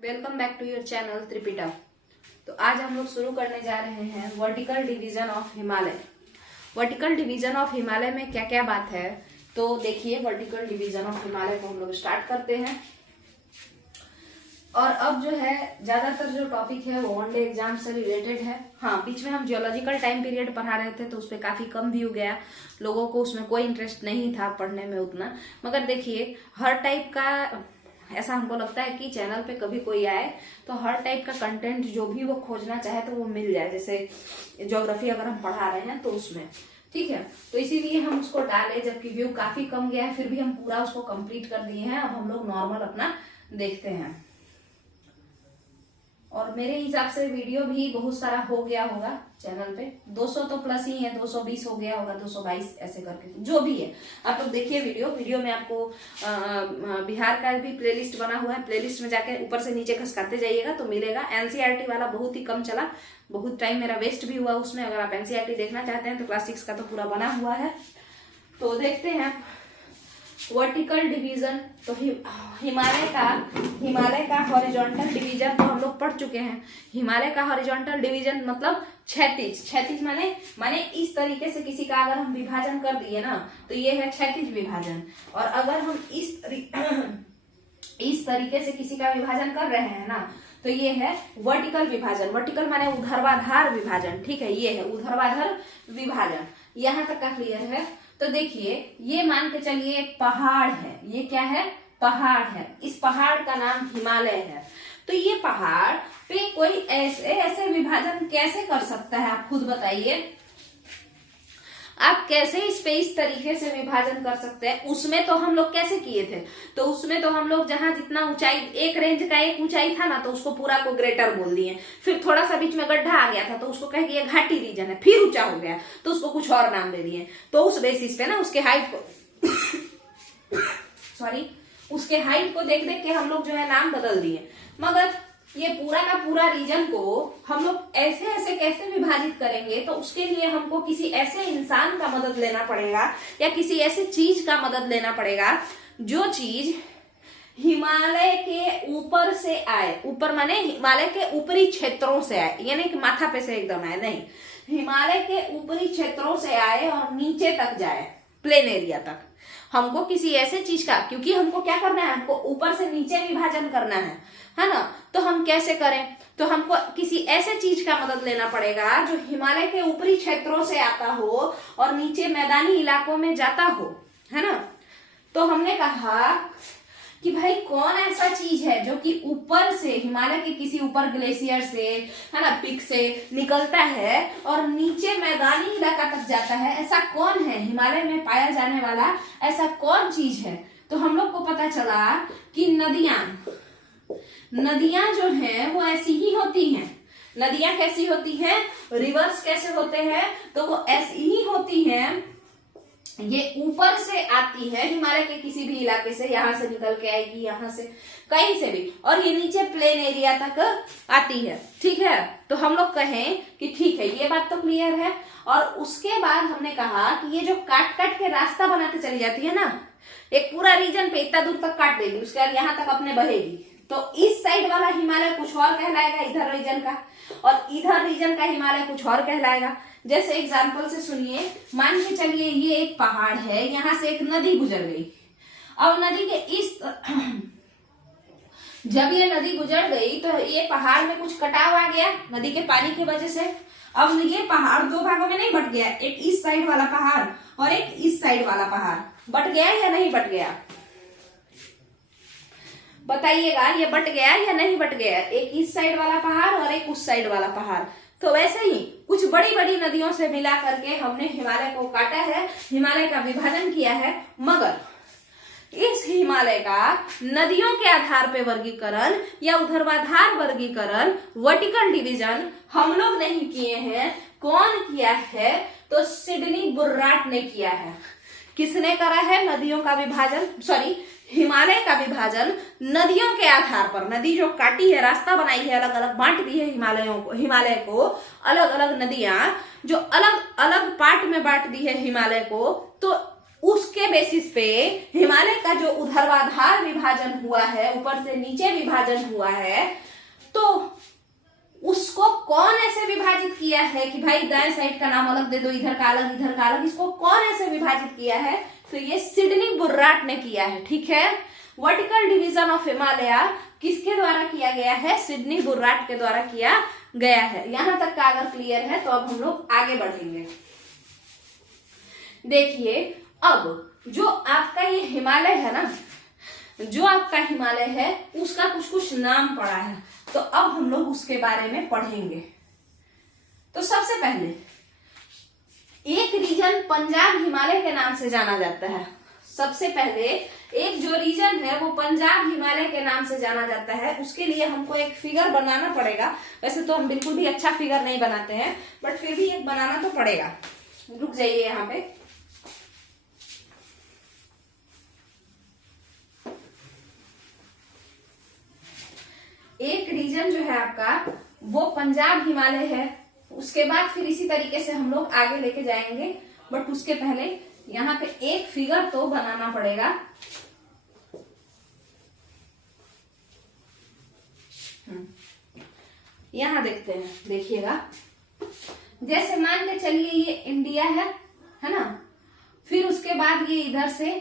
Welcome back to your channel त्रिपिटा। तो आज हम लोग शुरू करने जा रहे हैं vertical division of Himalaya. Vertical division of Himalaya में क्या क्या बात है, तो देखिए वर्टिकल डिवीजन ऑफ हिमालय को हम लोग स्टार्ट करते हैं। और अब जो है ज्यादातर जो टॉपिक है वो वनडे एग्जाम से रिलेटेड है। हाँ, बीच में हम जियोलॉजिकल टाइम पीरियड पढ़ा रहे थे तो उस पर काफी कम व्यू गया, लोगों को उसमें कोई इंटरेस्ट नहीं था पढ़ने में उतना। मगर देखिए हर टाइप का ऐसा हमको लगता है कि चैनल पे कभी कोई आए तो हर टाइप का कंटेंट जो भी वो खोजना चाहे तो वो मिल जाए। जैसे ज्योग्राफी अगर हम पढ़ा रहे हैं तो उसमें ठीक है, तो इसीलिए हम उसको डाले। जबकि व्यू काफी कम गया है फिर भी हम पूरा उसको कंप्लीट कर दिए हैं। अब हम लोग नॉर्मल अपना देखते हैं। और मेरे हिसाब से वीडियो भी बहुत सारा हो गया होगा चैनल पे, 200 तो प्लस ही है, 220 हो गया होगा, 222 ऐसे करके जो भी है। आप लोग देखिए वीडियो में आपको बिहार का भी प्लेलिस्ट बना हुआ है। प्लेलिस्ट में जाके ऊपर से नीचे खसकाते जाइएगा तो मिलेगा। एनसीईआरटी वाला बहुत ही कम चला, बहुत टाइम मेरा वेस्ट भी हुआ उसमें। अगर आप एनसीईआरटी देखना चाहते हैं तो क्लास 6 का तो पूरा बना हुआ है। तो देखते हैं वर्टिकल डिवीजन। तो हिमालय का हॉरिजॉन्टल डिवीजन तो हम लोग पढ़ चुके हैं। हिमालय का हॉरिजॉन्टल डिवीजन मतलब क्षैतिज माने इस तरीके से किसी का अगर हम विभाजन कर दिए ना तो ये है क्षैतिज विभाजन। और अगर हम इस तरीके से किसी का विभाजन कर रहे हैं ना तो ये है वर्टिकल विभाजन। वर्टिकल माने ऊर्ध्वाधर विभाजन, ठीक है, ये है ऊर्ध्वाधर विभाजन। यहाँ तक का क्लियर है। तो देखिए ये मान के चलिए एक पहाड़ है, ये क्या है, पहाड़ है। इस पहाड़ का नाम हिमालय है। तो ये पहाड़ पे कोई ऐसे विभाजन कैसे कर सकता है, आप खुद बताइए। आप कैसे इस पे इस तरीके से विभाजन कर सकते हैं। उसमें तो हम लोग कैसे किए थे, तो उसमें तो हम लोग जहां जितना ऊंचाई, एक रेंज का एक ऊंचाई था ना तो उसको पूरा को ग्रेटर बोल दिए। फिर थोड़ा सा बीच में गड्ढा आ गया था तो उसको कह दिए घाटी रीजन है। फिर ऊंचा हो गया तो उसको कुछ और नाम दे दिए। तो उस बेसिस पे ना उसके हाइट को उसके हाइट को देख देख के हम लोग जो है नाम बदल दिए। मगर ये पूरा का पूरा रीजन को हम लोग ऐसे कैसे विभाजित करेंगे, तो उसके लिए हमको किसी ऐसे इंसान का मदद लेना पड़ेगा या किसी ऐसे चीज का मदद लेना पड़ेगा जो चीज हिमालय के ऊपर से आए। ऊपर माने हिमालय के ऊपरी क्षेत्रों से आए, यानी कि माथा पे से एकदम आए नहीं, हिमालय के ऊपरी क्षेत्रों से आए और नीचे तक जाए, प्लेन एरिया तक। हमको किसी ऐसे चीज का, क्योंकि हमको क्या करना है, हमको ऊपर से नीचे विभाजन करना है ना। तो हम कैसे करें, तो हमको किसी ऐसे चीज का मदद लेना पड़ेगा जो हिमालय के ऊपरी क्षेत्रों से आता हो और नीचे मैदानी इलाकों में जाता हो, है ना। तो हमने कहा कि भाई कौन ऐसा चीज है जो कि ऊपर से हिमालय के किसी ऊपर ग्लेशियर से, है ना, पिक से निकलता है और नीचे मैदानी इलाका तक जाता है। ऐसा कौन है हिमालय में पाया जाने वाला, ऐसा कौन चीज है। तो हम लोग को पता चला कि नदियां जो हैं वो ऐसी ही होती हैं। नदियां कैसी होती हैं, रिवर्स कैसे होते हैं, तो वो ऐसी ही होती हैं। ये ऊपर से आती है हिमालय के किसी भी इलाके से, यहां से निकल के आएगी, यहां से कहीं से भी, और ये नीचे प्लेन एरिया तक आती है, ठीक है। तो हम लोग कहें कि ठीक है, ये बात तो क्लियर है। और उसके बाद हमने कहा कि ये जो काट काट के रास्ता बनाते चली जाती है ना, एक पूरा रीजन पे इतना दूर तक काट देगी, उसके बाद यहाँ तक अपने बहेगी, तो इस साइड वाला हिमालय कुछ और कहलाएगा इधर रीजन का, और इधर रीजन का हिमालय कुछ और कहलाएगा। जैसे एग्जांपल से सुनिए, मान के चलिए ये एक पहाड़ है, यहाँ से एक नदी गुजर गई। अब नदी के जब ये नदी गुजर गई तो ये पहाड़ में कुछ कटाव आ गया नदी के पानी की वजह से। अब ये पहाड़ दो भागों में नहीं बट गया, एक इस साइड वाला पहाड़ और एक इस साइड वाला पहाड़, बट गया या नहीं बट गया, बताइएगा। ये बट गया या नहीं बट गया, एक इस साइड वाला पहाड़ और एक उस साइड वाला पहाड़। तो वैसे ही कुछ बड़ी बड़ी नदियों से मिला करके हमने हिमालय को काटा है, हिमालय का विभाजन किया है। मगर इस हिमालय का नदियों के आधार पे वर्गीकरण या ऊर्ध्वाधर वर्गीकरण, वर्टिकल डिवीजन हम लोग नहीं किए हैं। कौन किया है, तो सिडनी बुर्राट ने किया है। किसने करा है, नदियों का विभाजन, हिमालय का विभाजन नदियों के आधार पर। नदी जो काटी है, रास्ता बनाई है, अलग अलग बांट दी है हिमालय को अलग अलग नदियां जो अलग अलग पार्ट में बांट दी है हिमालय को। तो उसके बेसिस पे हिमालय का जो ऊर्ध्वाधर विभाजन हुआ है, ऊपर से नीचे विभाजन हुआ है, तो उसको कौन ऐसे विभाजित किया है कि भाई दाएं साइड का नाम अलग दे दो, इधर का अलग, इधर का अलग, इसको कौन ऐसे विभाजित किया है? तो ये सिडनी बुर्राट ने किया है। ठीक है, वर्टिकल डिवीजन ऑफ हिमालय किसके द्वारा किया गया है? सिडनी बुर्राट के द्वारा किया गया है। यहां तक का अगर क्लियर है तो अब हम लोग आगे बढ़ेंगे। देखिए, अब जो आपका ये हिमालय है ना, जो आपका हिमालय है उसका कुछ कुछ नाम पड़ा है, तो अब हम लोग उसके बारे में पढ़ेंगे। तो सबसे पहले एक रीजन पंजाब हिमालय के नाम से जाना जाता है। सबसे पहले एक जो रीजन है वो पंजाब हिमालय के नाम से जाना जाता है। उसके लिए हमको एक फिगर बनाना पड़ेगा। वैसे तो हम बिल्कुल भी अच्छा फिगर नहीं बनाते हैं, बट फिर भी एक बनाना तो पड़ेगा। रुक जाइए यहाँ पे। एक रीजन जो है आपका वो पंजाब हिमालय है। उसके बाद फिर इसी तरीके से हम लोग आगे लेके जाएंगे, बट उसके पहले यहाँ पे एक फिगर तो बनाना पड़ेगा। यहाँ देखते हैं, देखिएगा, जैसे मान के चलिए ये इंडिया है ना, फिर उसके बाद ये इधर से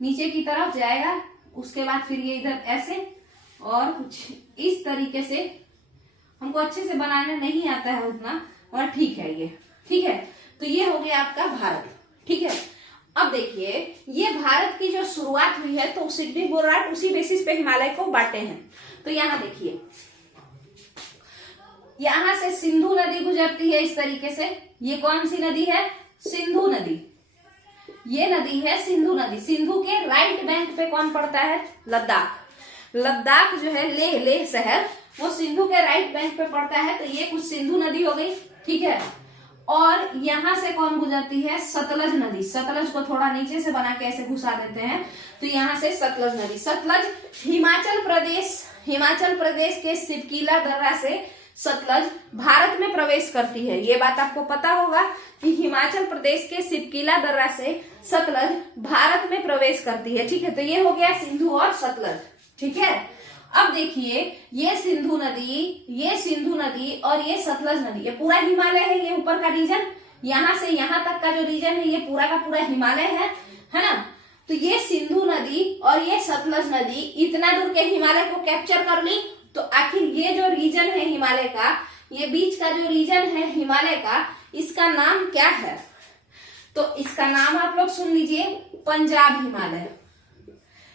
नीचे की तरफ जाएगा, उसके बाद फिर ये इधर ऐसे और कुछ इस तरीके से। हमको अच्छे से बनाने नहीं आता है उतना, और ठीक है ये, ठीक है। तो ये हो गया आपका भारत। ठीक है, अब देखिए ये भारत की जो शुरुआत हुई है तो सिडनी बुर्राट उसी बेसिस पे हिमालय को बांटे हैं। तो यहाँ देखिए, यहां से सिंधु नदी गुजरती है इस तरीके से। ये कौन सी नदी है? सिंधु नदी। ये नदी है सिंधु नदी। सिंधु के राइट बैंक पे कौन पड़ता है? लद्दाख। लद्दाख जो है लेह शहर, वो सिंधु के राइट बैंक पे पड़ता है। तो ये कुछ सिंधु नदी हो गई। ठीक है, और यहां से कौन गुजरती है? सतलज नदी। सतलज को थोड़ा नीचे से बना के ऐसे घुसा देते हैं, तो यहां से सतलज नदी। सतलज हिमाचल प्रदेश के सिरकिला दर्रा से सतलज भारत में प्रवेश करती है। ये बात आपको पता होगा कि हिमाचल प्रदेश के सिरकिला दर्रा से सतलज भारत में प्रवेश करती है। ठीक है, तो ये हो गया सिंधु और सतलज। ठीक है, अब देखिए ये सिंधु नदी और ये सतलज नदी, ये पूरा हिमालय है। ये ऊपर का रीजन, यहां से यहां तक का जो रीजन है ये पूरा का पूरा हिमालय है ना। तो ये सिंधु नदी और ये सतलज नदी इतना दूर के हिमालय को कैप्चर कर ली। तो आखिर ये जो रीजन है हिमालय का, ये बीच का जो रीजन है हिमालय का, इसका नाम क्या है? तो इसका नाम आप लोग सुन लीजिए, पंजाब हिमालय।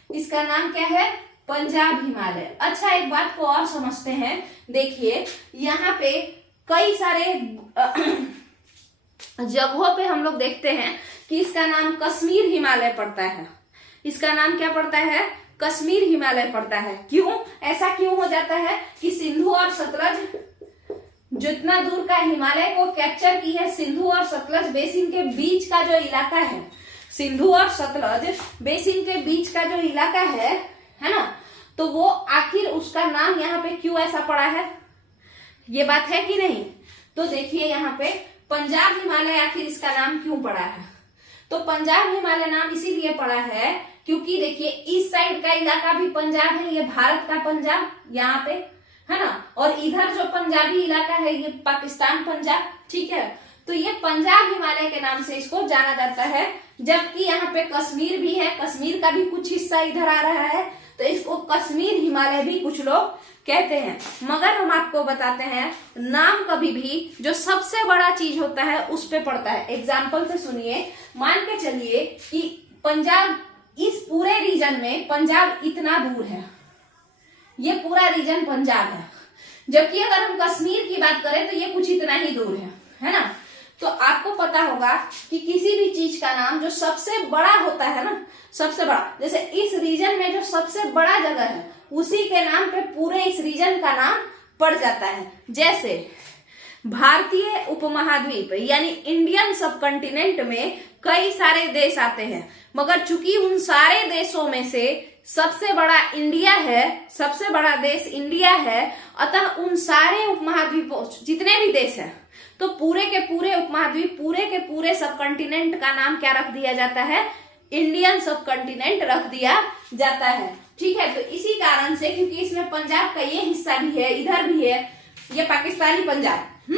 इसका नाम क्या है? पंजाब हिमालय। अच्छा, एक बात को और समझते हैं। देखिए यहाँ पे कई सारे जगहों पे हम लोग देखते हैं कि इसका नाम कश्मीर हिमालय पड़ता है। इसका नाम क्या पड़ता है? कश्मीर हिमालय पड़ता है। क्यों ऐसा क्यों हो जाता है कि सिंधु और सतलज जितना दूर का हिमालय को कैप्चर की है, सिंधु और सतलज बेसिन के बीच का जो इलाका है, सिंधु और सतलज बेसिन के बीच का जो इलाका है ना, तो वो आखिर उसका नाम यहाँ पे क्यों ऐसा पड़ा है? ये बात है कि नहीं? तो देखिए यहाँ पे पंजाब हिमालय आखिर इसका नाम क्यों पड़ा है? तो पंजाब हिमालय नाम इसीलिए पड़ा है क्योंकि देखिए इस साइड का इलाका भी पंजाब है, ये भारत का पंजाब यहाँ पे है ना, और इधर जो पंजाबी इलाका है ये पाकिस्तान पंजाब। ठीक है, तो ये पंजाब हिमालय के नाम से इसको जाना जाता है। जबकि यहाँ पे कश्मीर भी है, कश्मीर का भी कुछ हिस्सा इधर आ रहा है, तो इसको कश्मीर हिमालय भी कुछ लोग कहते हैं। मगर हम आपको बताते हैं, नाम कभी भी जो सबसे बड़ा चीज होता है उस पे पड़ता है। एग्जाम्पल से सुनिए, मान के चलिए कि पंजाब, इस पूरे रीजन में पंजाब इतना दूर है, ये पूरा रीजन पंजाब है। जबकि अगर हम कश्मीर की बात करें तो ये कुछ इतना ही दूर है ना। तो आपको पता होगा कि किसी भी चीज का नाम जो सबसे बड़ा होता है ना, सबसे बड़ा, जैसे इस रीजन में जो सबसे बड़ा जगह है उसी के नाम पे पूरे इस रीजन का नाम पड़ जाता है। जैसे भारतीय उपमहाद्वीप यानी इंडियन सब कॉन्टिनेंट में कई सारे देश आते हैं, मगर चूंकि उन सारे देशों में से सबसे बड़ा इंडिया है, सबसे बड़ा देश इंडिया है, अतः उन सारे उपमहाद्वीपों जितने भी देश हैं तो पूरे के पूरे उपमहाद्वीप, पूरे के पूरे सब कॉन्टिनेंट का नाम क्या रख दिया जाता है? इंडियन सब कॉन्टिनेंट रख दिया जाता है। ठीक है, तो इसी कारण से, क्योंकि इसमें पंजाब का ये हिस्सा भी है, इधर भी है, ये पाकिस्तानी पंजाब,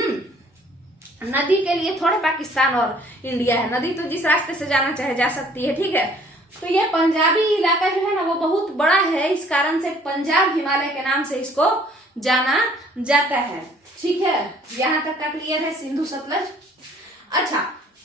नदी के लिए थोड़े पाकिस्तान और इंडिया है, नदी तो जिस रास्ते से जाना चाहे जा सकती है। ठीक है, तो ये पंजाबी इलाका जो है ना वो बहुत बड़ा है, इस कारण से पंजाब हिमालय के नाम से इसको जाना जाता है। ठीक है, यहां तक का क्लियर है सिंधु सतलज। अच्छा,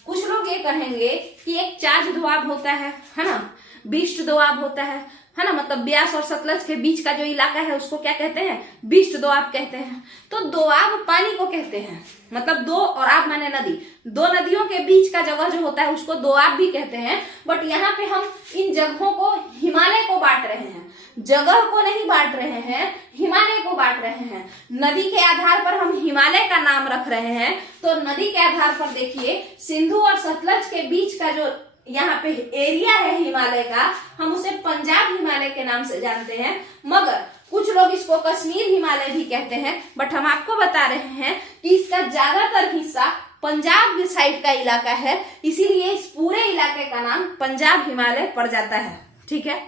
कुछ लोग ये कहेंगे कि एक चार्ज दोआब होता है ना, बीस्ट दोआब होता है ना, मतलब ब्यास और सतलज के बीच का जो इलाका है उसको क्या कहते हैं? बीस्ट दोआब कहते हैं। तो दोआब पानी को कहते हैं, मतलब दो और आब माने नदी, दो नदियों के बीच का जगह जो होता है उसको दोआब भी कहते हैं। बट यहाँ पे हम इन जगहों को, हिमालय को बांट रहे हैं, जगह को नहीं बांट रहे हैं, हिमालय को बांट रहे हैं। नदी के आधार पर हम हिमालय का नाम रख रहे हैं। तो नदी के आधार पर देखिए, सिंधु और सतलज के बीच का जो यहाँ पे एरिया है हिमालय का, हम उसे पंजाब हिमालय के नाम से जानते हैं। मगर कुछ लोग इसको कश्मीर हिमालय भी कहते हैं। बट हम आपको बता रहे हैं कि इसका ज्यादातर हिस्सा पंजाब साइड का इलाका है, इसीलिए इस पूरे इलाके का नाम पंजाब हिमालय पड़ जाता है। ठीक है,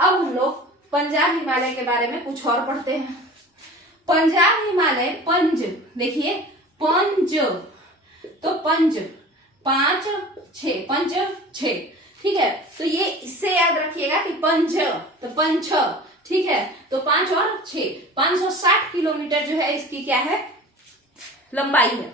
अब हम लोग पंजाब हिमालय के बारे में कुछ और पढ़ते हैं। पंजाब हिमालय, पंज, देखिए पंज, तो पंज 5 6, पंच 6। ठीक है, तो ये इससे याद रखिएगा कि पंच तो पंच। ठीक है, तो 5 और 6, 560 किलोमीटर जो है इसकी क्या है? लंबाई है।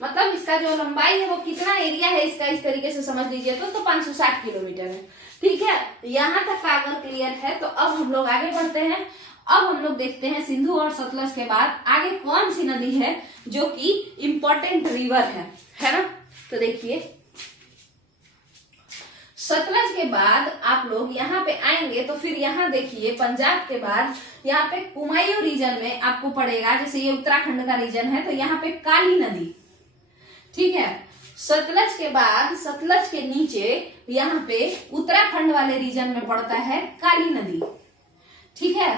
मतलब इसका जो लंबाई है वो कितना एरिया है इसका, इस तरीके से समझ लीजिए तो 560 किलोमीटर है। ठीक है, यहां तक का अगर क्लियर है तो अब हम लोग आगे बढ़ते हैं। अब हम लोग देखते हैं सिंधु और सतलज के बाद आगे कौन सी नदी है जो कि इंपॉर्टेंट रिवर है ना। तो देखिए, सतलज के बाद आप लोग यहाँ पे आएंगे तो फिर यहाँ देखिए पंजाब के बाद यहाँ पे कुमायूं रीजन में आपको पड़ेगा, जैसे ये उत्तराखंड का रीजन है तो यहाँ पे काली नदी। ठीक है, सतलज के बाद, सतलज के नीचे यहाँ पे उत्तराखंड वाले रीजन में पड़ता है काली नदी। ठीक है,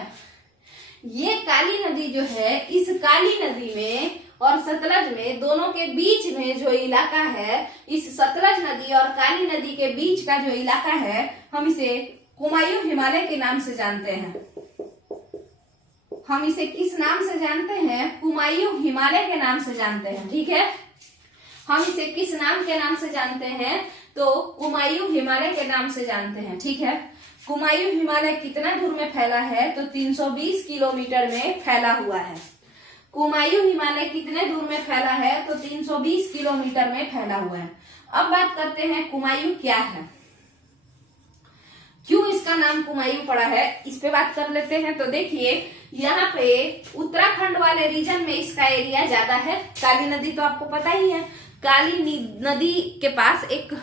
ये काली नदी जो है, इस काली नदी में और सतलज में, दोनों के बीच में जो इलाका है, इस सतलज नदी और काली नदी के बीच का जो इलाका है, हम इसे कुमायूं हिमालय के नाम से जानते हैं। हम इसे किस नाम से जानते हैं? कुमायूं हिमालय के नाम से जानते हैं। ठीक है, हम इसे किस नाम के नाम से जानते हैं? तो कुमायूं हिमालय के नाम से जानते हैं। ठीक है, कुमायूं हिमालय कितना दूर में फैला है? तो 320 किलोमीटर में फैला हुआ है। कुमायूं हिमालय कितने दूर में फैला है? तो 320 किलोमीटर में फैला हुआ है। अब बात करते हैं कुमायूं क्या है, क्यों इसका नाम कुमायूं पड़ा है, इस पे बात कर लेते हैं। तो देखिए, यहाँ पे उत्तराखंड वाले रीजन में इसका एरिया ज्यादा है। काली नदी तो आपको पता ही है, काली नदी के पास एक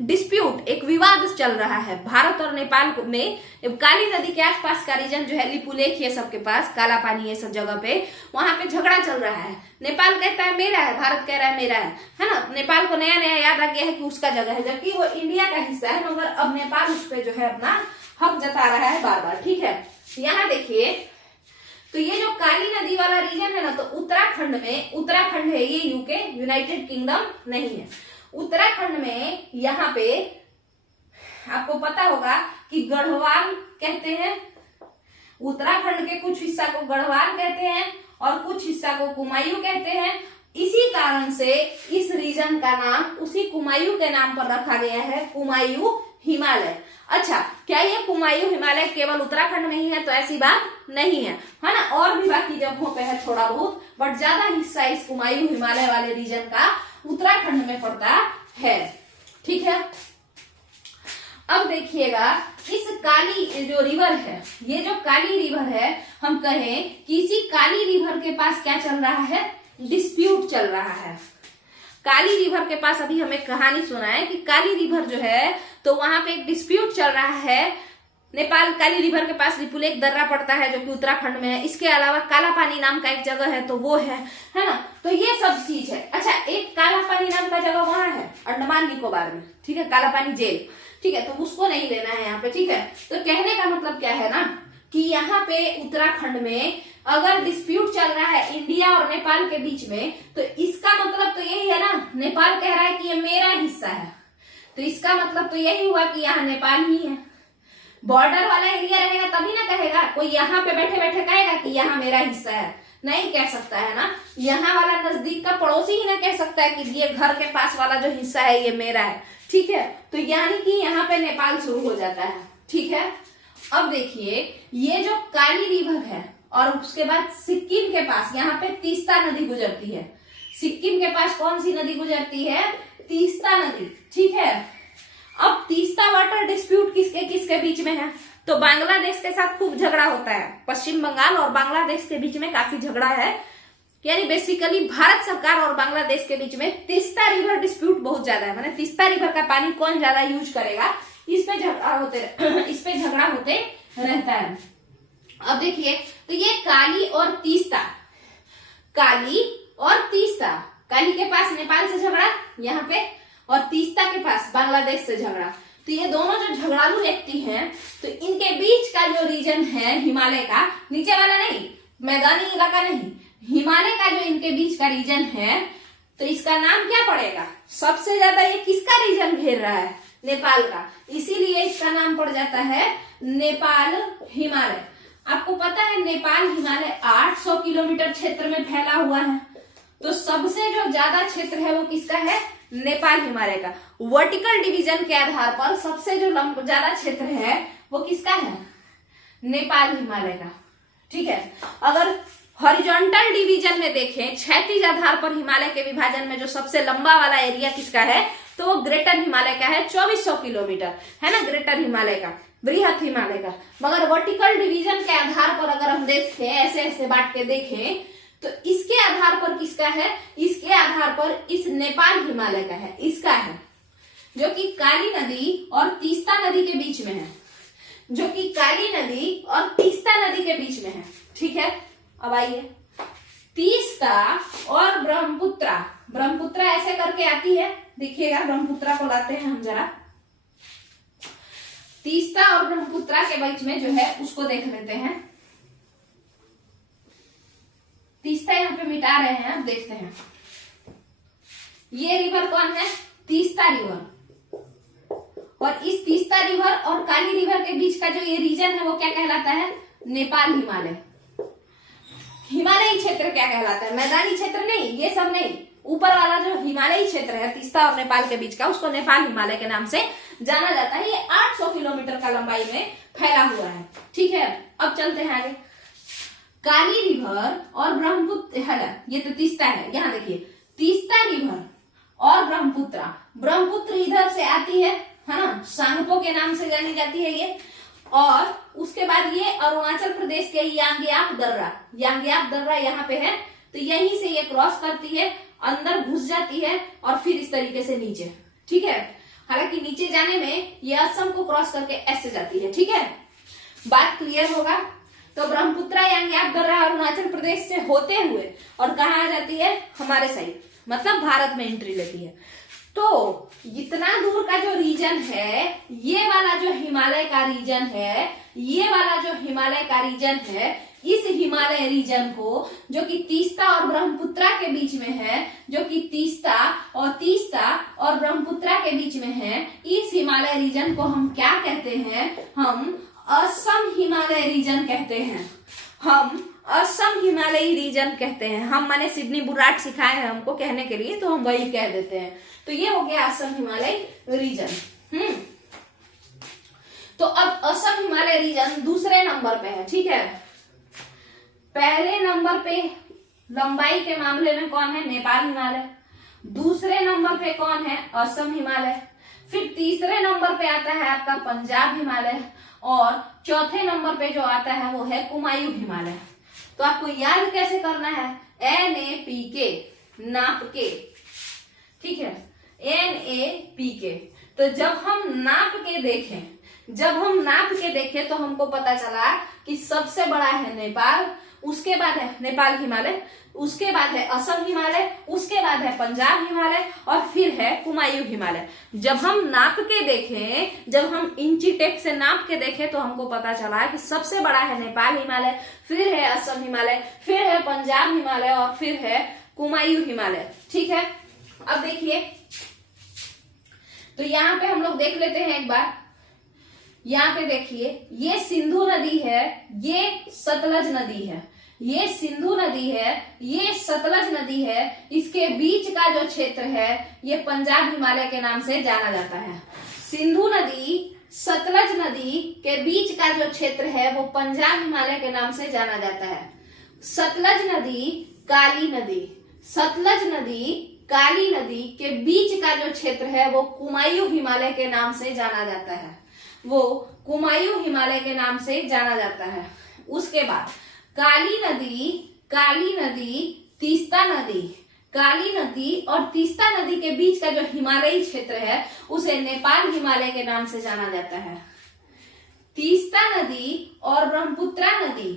डिस्प्यूट, एक विवाद चल रहा है भारत और नेपाल में। काली नदी के आसपास का रीजन जो है, लिपुलेख ये सब के पास, काला पानी ये सब जगह पे, वहां पे झगड़ा चल रहा है। नेपाल कहता है मेरा है, भारत कह रहा है मेरा है ना। नेपाल को नया नया याद आ गया है कि उसका जगह है, जबकि वो इंडिया का हिस्सा है, मगर अब नेपाल उस पर जो है अपना हक जता रहा है बार बार। ठीक है, यहाँ देखिए, तो ये जो काली नदी वाला रीजन है ना, तो उत्तराखंड में, उत्तराखंड है ये यूके, यूनाइटेड किंगडम नहीं है। उत्तराखंड में यहाँ पे आपको पता होगा कि गढ़वाल कहते हैं, उत्तराखंड के कुछ हिस्सा को गढ़वाल कहते हैं और कुछ हिस्सा को कुमायूं कहते हैं। इसी कारण से इस रीजन का नाम उसी कुमायूं के नाम पर रखा गया है, कुमायूं हिमालय। अच्छा, क्या ये कुमायूं हिमालय केवल उत्तराखंड में ही है? तो ऐसी बात नहीं है ना, और भी बाकी जगहों पे है थोड़ा बहुत, बट ज्यादा हिस्सा इस कुमायूं हिमालय वाले रीजन का उत्तराखंड में पड़ता है। ठीक है, अब देखिएगा, इस काली जो रिवर है, ये जो काली रिवर है, हम कहें कि इसी काली रिवर के पास क्या चल रहा है? डिस्प्यूट चल रहा है। काली रिवर के पास अभी हमें कहानी सुना है कि काली रिवर जो है, तो वहां पे एक डिस्प्यूट चल रहा है। नेपाल काली रिवर के पास लिपुलेख दर्रा पड़ता है जो कि उत्तराखंड में है। इसके अलावा काला पानी नाम का एक जगह है, तो वो है ना। तो ये सब चीज है। अच्छा, एक काला पानी नाम का जगह वहां है अंडमान निकोबार में। ठीक है, काला पानी जेल। ठीक है, तो उसको नहीं लेना है यहाँ पे। ठीक है, तो कहने का मतलब क्या है ना, कि यहाँ पे उत्तराखंड में अगर डिस्प्यूट चल रहा है इंडिया और नेपाल के बीच में, तो इसका मतलब तो यही है ना, नेपाल कह रहा है कि ये मेरा हिस्सा है, तो इसका मतलब तो यही हुआ कि यहाँ नेपाल ही है। बॉर्डर वाला एरिया रहेगा तभी ना कहेगा, कोई यहाँ पे बैठे बैठे कहेगा कि यहाँ मेरा हिस्सा है, नहीं कह सकता है ना। यहाँ वाला नजदीक का पड़ोसी ही ना कह सकता है कि ये घर के पास वाला जो हिस्सा है ये मेरा है, ठीक है। तो यानी कि यहाँ पे नेपाल शुरू हो जाता है, ठीक है। अब देखिए ये जो काली रिवर है और उसके बाद सिक्किम के पास यहाँ पे तीस्ता नदी गुजरती है। सिक्किम के पास कौन सी नदी गुजरती है? तीस्ता नदी, ठीक है। अब तीस्ता वाटर डिस्प्यूट किसके किसके बीच में है? तो बांग्लादेश के साथ खूब झगड़ा होता है। पश्चिम बंगाल और बांग्लादेश के बीच में काफी झगड़ा है, यानी बेसिकली भारत सरकार और बांग्लादेश के बीच में तीस्ता रिवर डिस्प्यूट बहुत ज्यादा है। माने तीस्ता रिवर का पानी कौन ज्यादा यूज करेगा, इस पे झगड़ा होते रहता है। अब देखिए तो ये काली और तीस्ता, काली और तीस्ता, काली के पास नेपाल से झगड़ा यहाँ पे और तीस्ता के पास बांग्लादेश से झगड़ा। तो ये दोनों जो झगड़ालू व्यक्ति हैं, तो इनके बीच का जो रीजन है हिमालय का, नीचे वाला नहीं, मैदानी इलाका नहीं, हिमालय का जो इनके बीच का रीजन है, तो इसका नाम क्या पड़ेगा? सबसे ज्यादा ये किसका रीजन घेर रहा है? नेपाल का, इसीलिए इसका नाम पड़ जाता है नेपाल हिमालय। आपको पता है नेपाल हिमालय 800 किलोमीटर क्षेत्र में फैला हुआ है, तो सबसे जो ज्यादा क्षेत्र है वो किसका है? नेपाल हिमालय का। वर्टिकल डिवीजन के आधार पर सबसे जो ज्यादा क्षेत्र है वो किसका है? नेपाल हिमालय का, ठीक है। अगर हॉरिजॉन्टल डिवीजन में देखें, क्षैतिज आधार पर हिमालय के विभाजन में जो सबसे लंबा वाला एरिया किसका है? तो वो ग्रेटर हिमालय का है, 2400 किलोमीटर है ना, ग्रेटर हिमालय का, बृहत हिमालय का। मगर वर्टिकल डिवीजन के आधार पर अगर हम देखें, ऐसे ऐसे बांट के देखें, तो इसके आधार पर किसका है? इसके आधार पर इस नेपाल हिमालय का है, इसका है, जो कि काली नदी और तीस्ता नदी के बीच में है, जो कि काली नदी और तीस्ता नदी के बीच में है, ठीक है। अब आइए तीस्ता और ब्रह्मपुत्रा, ब्रह्मपुत्रा ऐसे करके आती है, देखिएगा ब्रह्मपुत्रा को लाते हैं हम जरा। तीस्ता और ब्रह्मपुत्रा के बीच में जो है उसको देख लेते हैं। तीस्ता यहाँ पे मिटा रहे हैं, अब देखते हैं ये रिवर कौन है? तीस्ता रिवर। और इस तीस्ता रिवर और काली रिवर के बीच का जो ये रीजन है वो क्या कहलाता है? नेपाल हिमालय। हिमालयी क्षेत्र क्या कहलाता है? मैदानी क्षेत्र नहीं, ये सब नहीं, ऊपर वाला जो हिमालयी क्षेत्र है तीस्ता और नेपाल के बीच का, उसको नेपाल हिमालय के नाम से जाना जाता है। ये 800 किलोमीटर का लंबाई में फैला हुआ है, ठीक है। अब चलते हैं आगे। काली रिवर और ब्रह्मपुत्र है, ये तो तीस्ता है, यहाँ देखिए तीस्ता रिवर और ब्रह्मपुत्रा। ब्रह्मपुत्र इधर से आती है ना, सांगपो के नाम से जानी जाती है ये। और उसके बाद ये अरुणाचल प्रदेश के यांग्याप दर्रा, यांग्याप दर्रा यहाँ पे है, तो यहीं से ये क्रॉस करती है, अंदर घुस जाती है और फिर इस तरीके से नीचे, ठीक है। हालांकि नीचे जाने में ये असम को क्रॉस करके ऐसे जाती है, ठीक है। बात क्लियर होगा? तो ब्रह्मपुत्रा यांग्याप दर्रा अरुणाचल प्रदेश से होते हुए और कहाँ आ जाती है? हमारे साइड, मतलब भारत में एंट्री लेती है। तो इतना दूर का जो रीजन है, ये वाला जो हिमालय का रीजन है, ये वाला जो हिमालय का रीजन है, इस हिमालय रीजन को जो कि तीस्ता और ब्रह्मपुत्रा के बीच में है, जो कि तीस्ता और ब्रह्मपुत्रा के बीच में है, इस हिमालय रीजन को हम क्या कहते हैं? हम असम हिमालय रीजन कहते हैं। हम असम हिमालयी रीजन कहते हैं। हम माने सिडनी बुराट सिखाए हैं हमको कहने के लिए, तो हम वही कह देते हैं। तो ये हो गया असम हिमालय रीजन। तो अब असम हिमालय रीजन दूसरे नंबर पे है, ठीक है। पहले नंबर पे लंबाई के मामले में कौन है? नेपाल हिमालय। दूसरे नंबर पे कौन है? असम हिमालय। फिर तीसरे नंबर पे आता है आपका पंजाब हिमालय और चौथे नंबर पे जो आता है वो है कुमायूं हिमालय। तो आपको याद कैसे करना है? NAPK, नाप के, ठीक है, NAPK। तो जब हम नाप के देखें तो हमको पता चला कि सबसे बड़ा है नेपाल, उसके बाद है नेपाल हिमालय, उसके बाद है असम हिमालय, उसके बाद है पंजाब हिमालय और फिर है कुमायूं हिमालय। जब हम नाप के देखें, जब हम इंची टेप से नाप के देखें तो हमको पता चला कि सबसे बड़ा है नेपाल हिमालय, फिर है असम हिमालय, फिर है पंजाब हिमालय और फिर है कुमायूं हिमालय। ठीक है, अब देखिए तो यहाँ पे हम लोग देख लेते हैं एक बार। यहाँ पे देखिए ये सिंधु नदी है, ये सतलज नदी है, ये सिंधु नदी है, ये सतलज नदी है, इसके बीच का जो क्षेत्र है ये पंजाब हिमालय के नाम से जाना जाता है। सिंधु नदी सतलज नदी के बीच का जो क्षेत्र है वो पंजाब हिमालय के नाम से जाना जाता है। सतलज नदी काली नदी, सतलज नदी काली नदी के बीच का जो क्षेत्र है वो कुमायूं हिमालय के नाम से जाना जाता है, वो कुमायूं हिमालय के नाम से जाना जाता है। उसके बाद काली नदी तीस्ता नदी, काली नदी और तीस्ता नदी के बीच का जो हिमालयी क्षेत्र है उसे नेपाल हिमालय के नाम से जाना जाता है। तीस्ता नदी और ब्रह्मपुत्रा नदी,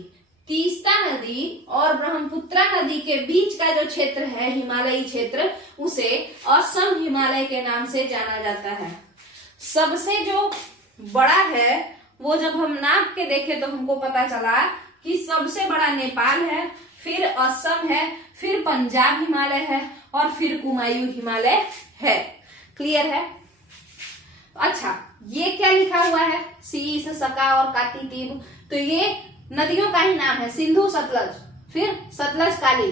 तीस्ता नदी और ब्रह्मपुत्रा नदी के बीच का जो क्षेत्र है हिमालयी क्षेत्र उसे असम हिमालय के नाम से जाना जाता है। सबसे जो बड़ा है वो जब हम नाप के देखे तो हमको पता चला कि सबसे बड़ा नेपाल है, फिर असम है, फिर पंजाब हिमालय है और फिर कुमायूं हिमालय है। क्लियर है? अच्छा, ये क्या लिखा हुआ है? शीश, सका और कातीतीब, तो ये नदियों का ही नाम है। सिंधु सतलज, फिर सतलज काली,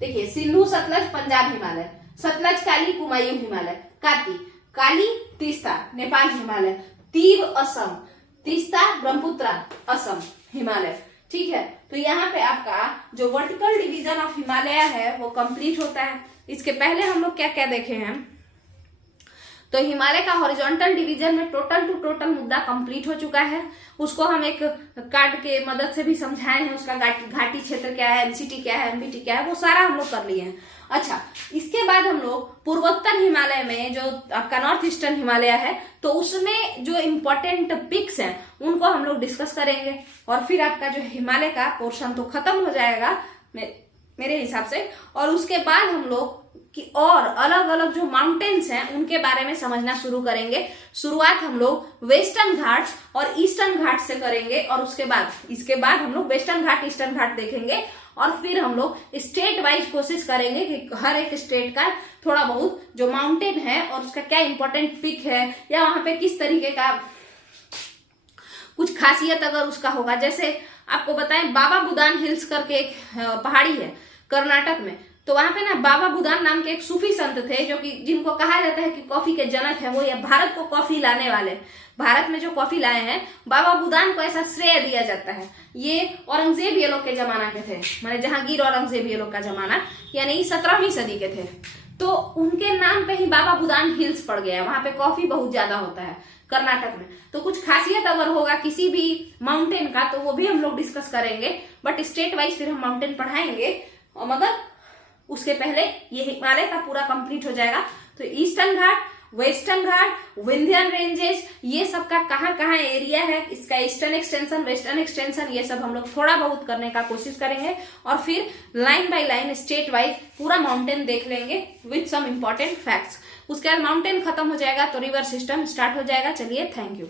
देखिए सिंधु सतलज पंजाब हिमालय, सतलज काली कुमायूं हिमालय, काती काली तीस्ता नेपाल हिमालय, तीब असम, तीस्ता ब्रह्मपुत्रा असम हिमालय। ठीक है, तो यहाँ पे आपका जो वर्टिकल डिवीजन ऑफ हिमालय है वो कंप्लीट होता है। इसके पहले हम लोग क्या क्या देखे हैं, तो हिमालय का हॉरिजॉन्टल डिवीजन में टोटल टू टोटल मुद्दा कंप्लीट हो चुका है। उसको हम एक कार्ड के मदद से भी समझाए हैं, उसका घाटी क्षेत्र क्या है, एमसीटी क्या है, एमबीटी क्या है, वो सारा हम लोग कर लिए हैं। अच्छा, इसके बाद हम लोग पूर्वोत्तर हिमालय में जो आपका नॉर्थ ईस्टर्न हिमालय है तो उसमें जो इम्पोर्टेंट पिक्स हैं उनको हम लोग डिस्कस करेंगे और फिर आपका जो हिमालय का पोर्शन तो खत्म हो जाएगा मेरे हिसाब से। और उसके बाद हम लोग कि और अलग अलग जो माउंटेन्स हैं उनके बारे में समझना शुरू करेंगे। शुरुआत हम लोग वेस्टर्न घाट्स और ईस्टर्न घाट से करेंगे और इसके बाद हम लोग वेस्टर्न घाट ईस्टर्न घाट देखेंगे और फिर हम लोग स्टेट वाइज कोशिश करेंगे कि हर एक स्टेट का थोड़ा बहुत जो माउंटेन है और उसका क्या इंपॉर्टेंट पिक है या वहां पे किस तरीके का कुछ खासियत अगर उसका होगा। जैसे आपको बताएं, बाबा बुदान हिल्स करके एक पहाड़ी है कर्नाटक में, तो वहां पे ना बाबा बुदान नाम के एक सूफी संत थे जो कि जिनको कहा जाता है कि कॉफी के जनक है, वो या भारत को कॉफी लाने वाले, भारत में जो कॉफी लाए हैं बाबा बुदान को ऐसा श्रेय दिया जाता है। ये औरंगजेब ये लोग के जमाना के थे, माने जहांगीर औरंगजेब ये लोग का जमाना, यानी 17वीं सदी के थे। तो उनके नाम पे ही बाबा बुदान हिल्स पड़ गया है, वहां पे कॉफी बहुत ज्यादा होता है कर्नाटक में। तो कुछ खासियत अगर होगा किसी भी माउंटेन का तो वो भी हम लोग डिस्कस करेंगे, बट स्टेट वाइज फिर हम माउंटेन पढ़ाएंगे। और मगर उसके पहले ये हिमालय का पूरा कंप्लीट हो जाएगा। तो ईस्टर्न घाट, वेस्टर्न घाट, विंध्यन रेंजेस, ये सब का कहाँ कहाँ एरिया है, इसका ईस्टर्न एक्सटेंशन, वेस्टर्न एक्सटेंशन, ये सब हम लोग थोड़ा बहुत करने का कोशिश करेंगे और फिर line by line state wise पूरा माउंटेन देख लेंगे विथ सम इम्पोर्टेंट फैक्ट्स। उसके बाद माउंटेन खत्म हो जाएगा तो रिवर सिस्टम स्टार्ट हो जाएगा। चलिए, थैंक यू।